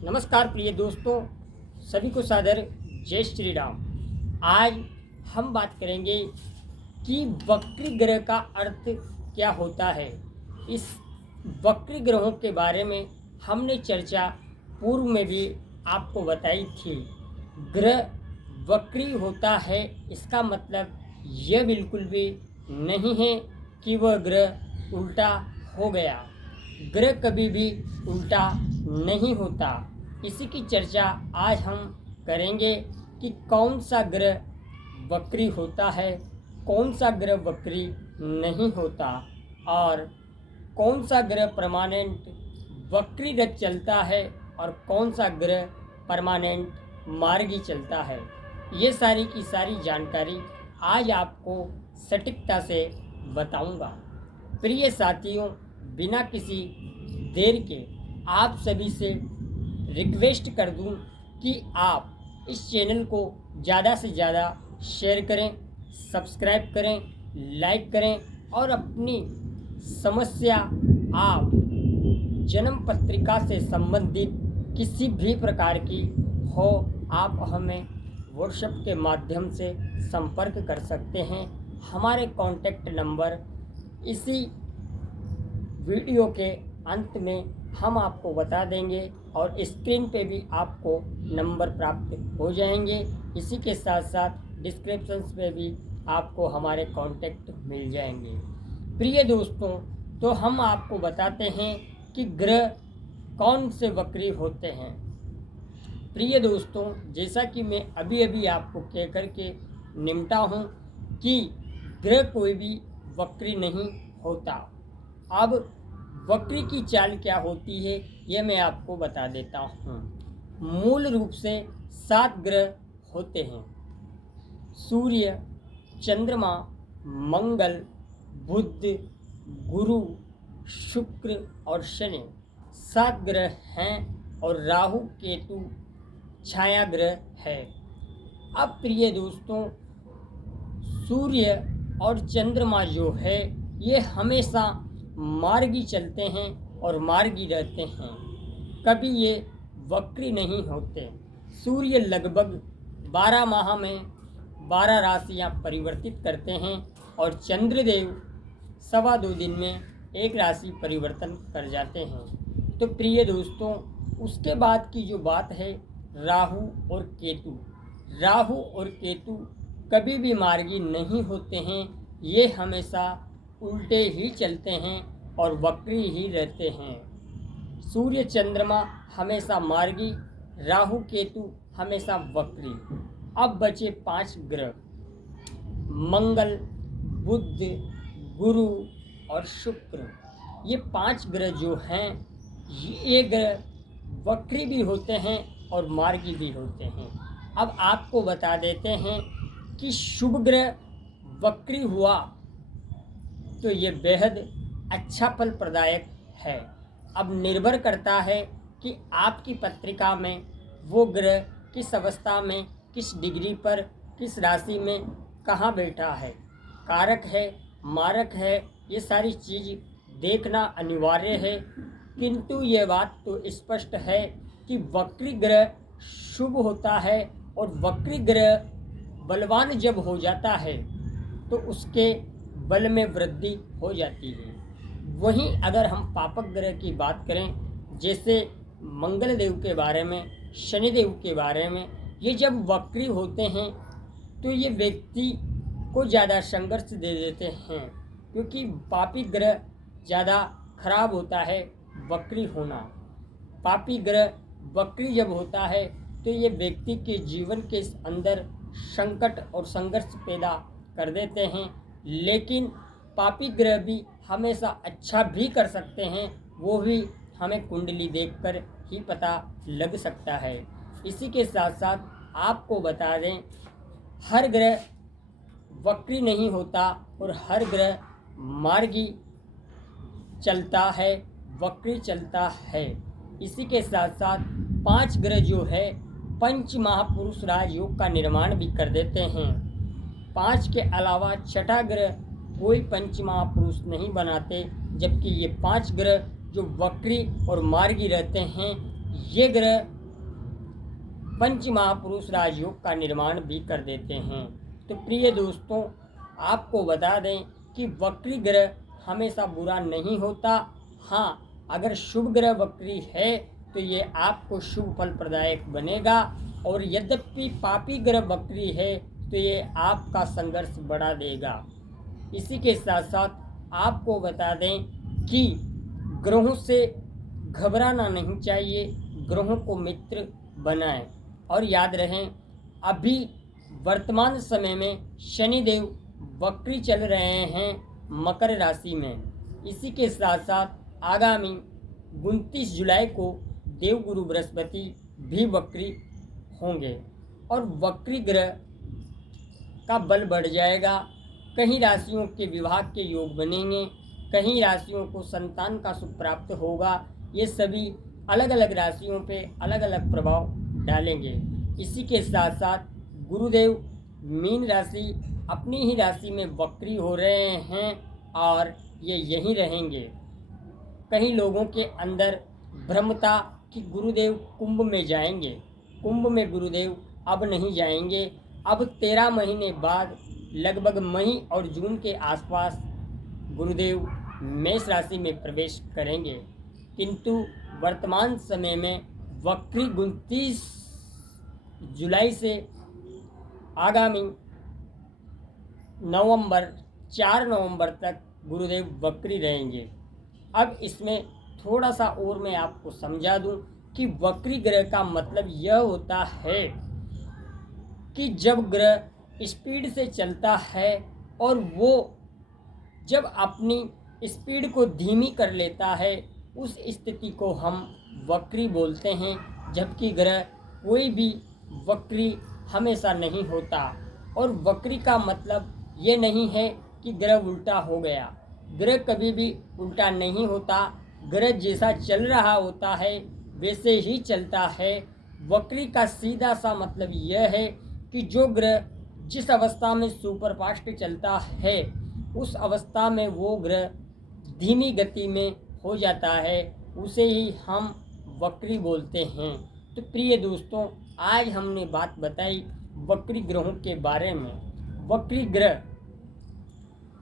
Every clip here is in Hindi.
नमस्कार प्रिय दोस्तों, सभी को सादर जय श्री राम। आज हम बात करेंगे कि वक्री ग्रह का अर्थ क्या होता है। इस वक्री ग्रहों के बारे में हमने चर्चा पूर्व में भी आपको बताई थी। ग्रह वक्री होता है, इसका मतलब यह बिल्कुल भी नहीं है कि वह ग्रह उल्टा हो गया। ग्रह कभी भी उल्टा नहीं होता। इसी की चर्चा आज हम करेंगे कि कौन सा ग्रह वक्री होता है, कौन सा ग्रह वक्री नहीं होता और कौन सा ग्रह परमानेंट वक्री रथ चलता है और कौन सा ग्रह परमानेंट मार्गी चलता है। ये सारी की सारी जानकारी आज आपको सटीकता से बताऊंगा। प्रिय साथियों, बिना किसी देर के आप सभी से रिक्वेस्ट कर दूं कि आप इस चैनल को ज़्यादा से ज़्यादा शेयर करें, सब्सक्राइब करें, लाइक करें और अपनी समस्या आप जन्म पत्रिका से संबंधित किसी भी प्रकार की हो, आप हमें व्हाट्सएप के माध्यम से संपर्क कर सकते हैं। हमारे कॉन्टैक्ट नंबर इसी वीडियो के अंत में हम आपको बता देंगे और स्क्रीन पे भी आपको नंबर प्राप्त हो जाएंगे। इसी के साथ साथ डिस्क्रिप्शन पे भी आपको हमारे कांटेक्ट मिल जाएंगे। प्रिय दोस्तों, तो हम आपको बताते हैं कि ग्रह कौन से वक्री होते हैं। प्रिय दोस्तों, जैसा कि मैं अभी अभी आपको कह कर के निपटा हूँ कि ग्रह कोई भी वक्री नहीं होता। अब वक्री की चाल क्या होती है यह मैं आपको बता देता हूँ। मूल रूप से 7 ग्रह होते हैं: सूर्य, चंद्रमा, मंगल, बुध, गुरु, शुक्र और शनि 7 ग्रह हैं और राहु केतु छाया ग्रह है। अब प्रिय दोस्तों, सूर्य और चंद्रमा जो है ये हमेशा मार्गी चलते हैं और मार्गी रहते हैं, कभी ये वक्री नहीं होते। सूर्य लगभग 12 माह में 12 राशियां परिवर्तित करते हैं और चंद्रदेव 2.25 दिन में एक राशि परिवर्तन कर जाते हैं। तो प्रिय दोस्तों, उसके बाद की जो बात है राहु और केतु। राहु और केतु कभी भी मार्गी नहीं होते हैं, ये हमेशा उल्टे ही चलते हैं और वक्री ही रहते हैं। सूर्य चंद्रमा हमेशा मार्गी, राहु केतु हमेशा वक्री। अब बचे 5 ग्रह: मंगल, बुध, गुरु और शुक्र। ये 5 ग्रह जो हैं ये ग्रह वक्री भी होते हैं और मार्गी भी होते हैं। अब आपको बता देते हैं कि शुभ ग्रह वक्री हुआ तो ये बेहद अच्छा फल प्रदायक है। अब निर्भर करता है कि आपकी पत्रिका में वो ग्रह किस अवस्था में, किस डिग्री पर, किस राशि में कहाँ बैठा है। कारक है, मारक है, ये सारी चीज़ देखना अनिवार्य है। किंतु ये बात तो स्पष्ट है कि वक्री ग्रह शुभ होता है और वक्री ग्रह बलवान जब हो जाता है तो उसके बल में वृद्धि हो जाती है। वहीं अगर हम पापक ग्रह की बात करें, जैसे मंगल देव के बारे में, शनिदेव के बारे में, ये जब वक्री होते हैं तो ये व्यक्ति को ज़्यादा संघर्ष दे देते हैं, क्योंकि पापी ग्रह ज़्यादा खराब होता है वक्री होना। पापी ग्रह वक्री जब होता है तो ये व्यक्ति के जीवन के अंदर संकट और संघर्ष पैदा कर देते हैं। लेकिन पापी ग्रह भी हमेशा अच्छा भी कर सकते हैं, वो भी हमें कुंडली देखकर ही पता लग सकता है। इसी के साथ साथ आपको बता दें, हर ग्रह वक्री नहीं होता और हर ग्रह मार्गी चलता है, वक्री चलता है। इसी के साथ साथ 5 ग्रह जो है पंच महापुरुष राजयोग का निर्माण भी कर देते हैं। 5 के अलावा छठा ग्रह कोई पंच महापुरुष नहीं बनाते, जबकि ये 5 ग्रह जो वक्री और मार्गी रहते हैं ये ग्रह पंच महापुरुष राजयोग का निर्माण भी कर देते हैं। तो प्रिय दोस्तों, आपको बता दें कि वक्री ग्रह हमेशा बुरा नहीं होता। हाँ, अगर शुभ ग्रह वक्री है तो ये आपको शुभ फल प्रदायक बनेगा, और यद्यपि पापी ग्रह वक्री है तो ये आपका संघर्ष बढ़ा देगा। इसी के साथ साथ आपको बता दें कि ग्रहों से घबराना नहीं चाहिए, ग्रहों को मित्र बनाएं। और याद रहें, अभी वर्तमान समय में शनिदेव वक्री चल रहे हैं मकर राशि में। इसी के साथ साथ आगामी 29 जुलाई को देवगुरु बृहस्पति भी वक्री होंगे, और वक्री ग्रह का बल बढ़ जाएगा। कहीं राशियों के विवाह के योग बनेंगे, कहीं राशियों को संतान का सुख प्राप्त होगा। ये सभी अलग अलग राशियों पे अलग अलग प्रभाव डालेंगे। इसी के साथ साथ गुरुदेव मीन राशि अपनी ही राशि में वक्री हो रहे हैं, और ये यहीं रहेंगे। कई लोगों के अंदर भ्रम था कि गुरुदेव कुंभ में जाएंगे। कुंभ में गुरुदेव अब नहीं जाएंगे। अब 13 महीने बाद लगभग मई और जून के आसपास गुरुदेव मेष राशि में प्रवेश करेंगे। किंतु वर्तमान समय में वक्री 29 जुलाई से आगामी 4 नवंबर तक गुरुदेव वक्री रहेंगे। अब इसमें थोड़ा सा और मैं आपको समझा दूं कि वक्री ग्रह का मतलब यह होता है कि जब ग्रह स्पीड से चलता है और वो जब अपनी स्पीड को धीमी कर लेता है, उस स्थिति को हम वक्री बोलते हैं। जबकि ग्रह कोई भी वक्री हमेशा नहीं होता। और वक्री का मतलब ये नहीं है कि ग्रह उल्टा हो गया। ग्रह कभी भी उल्टा नहीं होता। ग्रह जैसा चल रहा होता है वैसे ही चलता है। वक्री का सीधा सा मतलब यह है कि जो ग्रह जिस अवस्था में सुपरफास्ट चलता है, उस अवस्था में वो ग्रह धीमी गति में हो जाता है, उसे ही हम वक्री बोलते हैं। तो प्रिय दोस्तों, आज हमने बात बताई वक्री ग्रहों के बारे में। वक्री ग्रह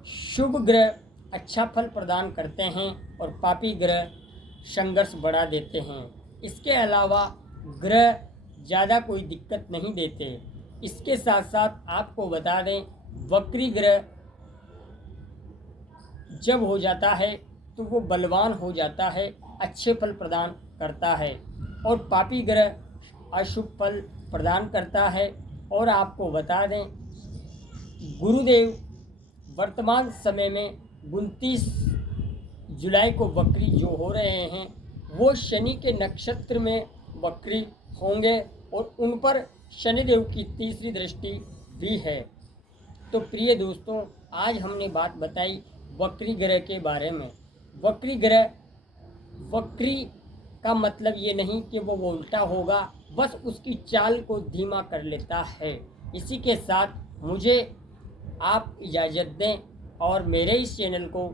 शुभ ग्रह अच्छा फल प्रदान करते हैं और पापी ग्रह संघर्ष बढ़ा देते हैं। इसके अलावा ग्रह ज़्यादा कोई दिक्कत नहीं देते। इसके साथ साथ आपको बता दें, वक्री ग्रह जब हो जाता है तो वो बलवान हो जाता है, अच्छे फल प्रदान करता है, और पापी ग्रह अशुभ फल प्रदान करता है। और आपको बता दें, गुरुदेव वर्तमान समय में 29 जुलाई को वक्री जो हो रहे हैं, वो शनि के नक्षत्र में वक्री होंगे, और उन पर शनिदेव की तीसरी दृष्टि भी है। तो प्रिय दोस्तों, आज हमने बात बताई वक्री ग्रह के बारे में। वक्री ग्रह, वक्री का मतलब ये नहीं कि वो उल्टा होगा, बस उसकी चाल को धीमा कर लेता है। इसी के साथ मुझे आप इजाज़त दें, और मेरे इस चैनल को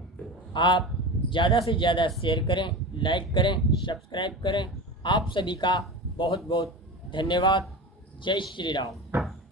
आप ज़्यादा से ज़्यादा शेयर करें, लाइक करें, सब्सक्राइब करें। आप सभी का बहुत बहुत धन्यवाद। जय श्री राम।